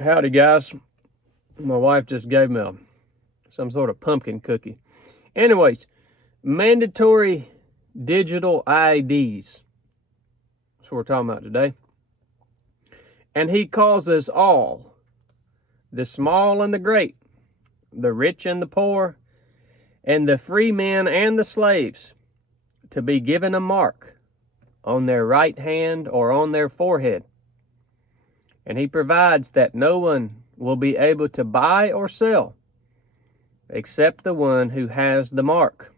Howdy, guys. My wife just gave me some sort of pumpkin cookie. Anyways, mandatory digital IDs. That's what we're talking about today. And he calls us all, the small and the great, the rich and the poor, and the free men and the slaves, to be given a mark on their right hand or on their forehead. And he provides that no one will be able to buy or sell except the one who has the mark.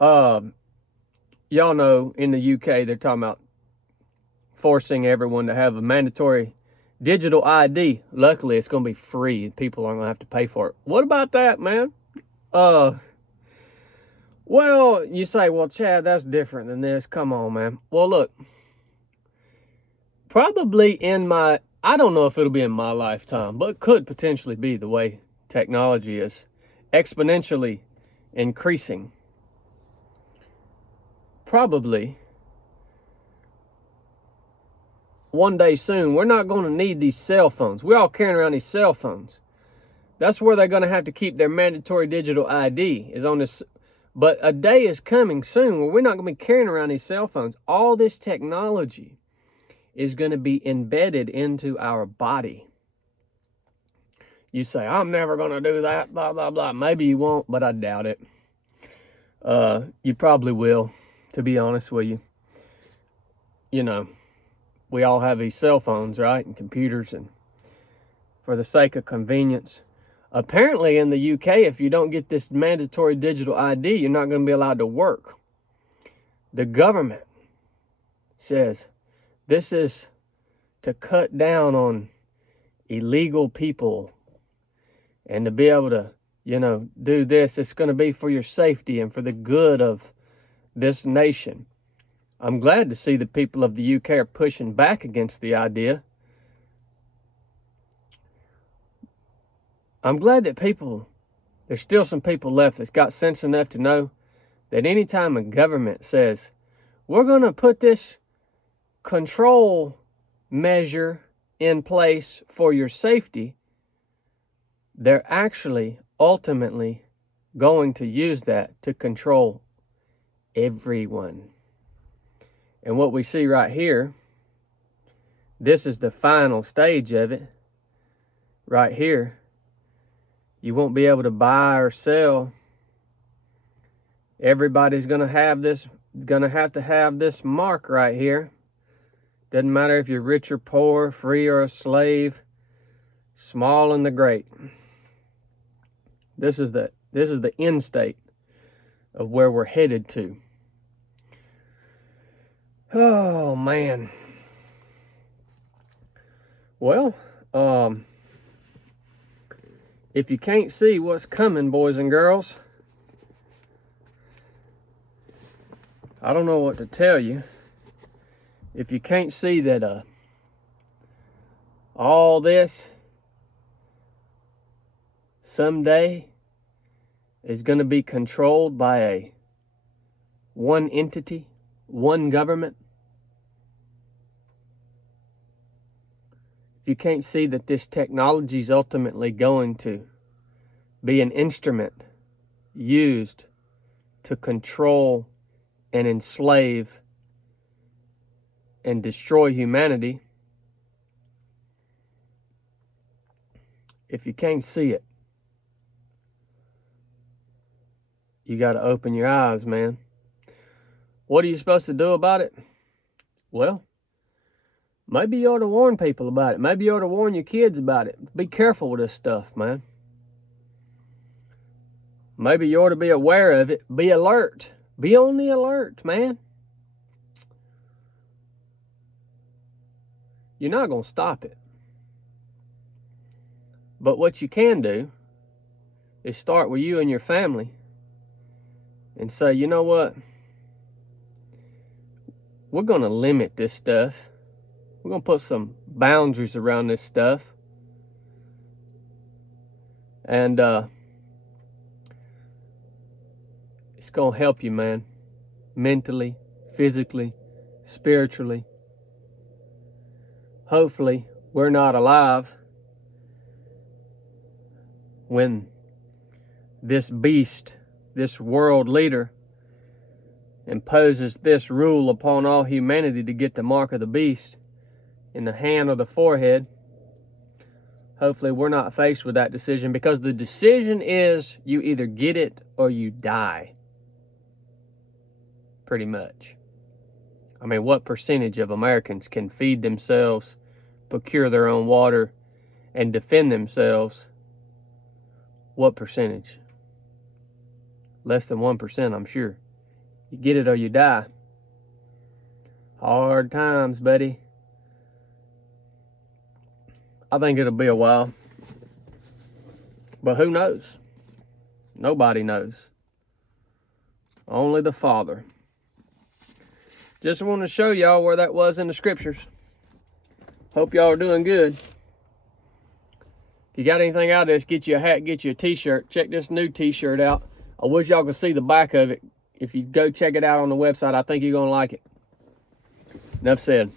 Y'all know in the UK they're talking about forcing everyone to have a mandatory digital ID. Luckily, it's going to be free. People aren't going to have to pay for it. What about that, man? Well, you say, well, Chad, that's different than this. Come on, man. Well, look, probably I don't know if it'll be in my lifetime, but it could potentially be the way technology is exponentially increasing. Probably one day soon, we're not going to need these cell phones. We're all carrying around these cell phones. That's where they're going to have to keep their mandatory digital ID is on this. But a day is coming soon where we're not going to be carrying around these cell phones. All this technology is going to be embedded into our body. You say, I'm never going to do that, blah, blah, blah. Maybe you won't, but I doubt it. You probably will, to be honest with you. You know, we all have these cell phones, right? And computers, and for the sake of convenience. Apparently in the UK, if you don't get this mandatory digital ID, you're not going to be allowed to work. The government says this is to cut down on illegal people and to be able to, do this. It's going to be for your safety and for the good of this nation. I'm glad to see the people of the UK are pushing back against the idea. I'm glad that there's still some people left that's got sense enough to know that anytime a government says, we're going to put this control measure in place for your safety, they're actually ultimately going to use that to control everyone. And what we see right here, this is the final stage of it. Right here, you won't be able to buy or sell. Everybody's going to have to have this mark right here. Doesn't matter if you're rich or poor, free or a slave, small and the great. This is the end state of where we're headed to. Oh, man. Well, if you can't see what's coming, boys and girls, I don't know what to tell you. If you can't see that all this someday is going to be controlled by one entity, one government. If you can't see that this technology is ultimately going to be an instrument used to control and enslave and destroy humanity, if you can't see it, you got to open your eyes, man. What are you supposed to do about it? Well, maybe you ought to warn people about it. Maybe you ought to warn your kids about it. Be careful with this stuff, man. Maybe you ought to be aware of it. Be alert. Be on the alert, man. You're not going to stop it. But what you can do is start with you and your family and say, you know what? We're going to limit this stuff. We're going to put some boundaries around this stuff. And it's going to help you, man. Mentally, physically, spiritually. Hopefully, we're not alive when this beast, this world leader, imposes this rule upon all humanity to get the mark of the beast in the hand or the forehead. Hopefully we're not faced with that decision, because the decision is you either get it or you die. Pretty much. I mean, what percentage of Americans can feed themselves, procure their own water, and defend themselves? What percentage? Less than 1%, I'm sure. You get it or you die. Hard times, buddy. I think it'll be a while. But who knows? Nobody knows. Only the Father. Just want to show y'all where that was in the scriptures. Hope y'all are doing good. If you got anything out of this, get you a hat, get you a t-shirt. Check this new t-shirt out. I wish y'all could see the back of it. If you go check it out on the website, I think you're going to like it. Enough said.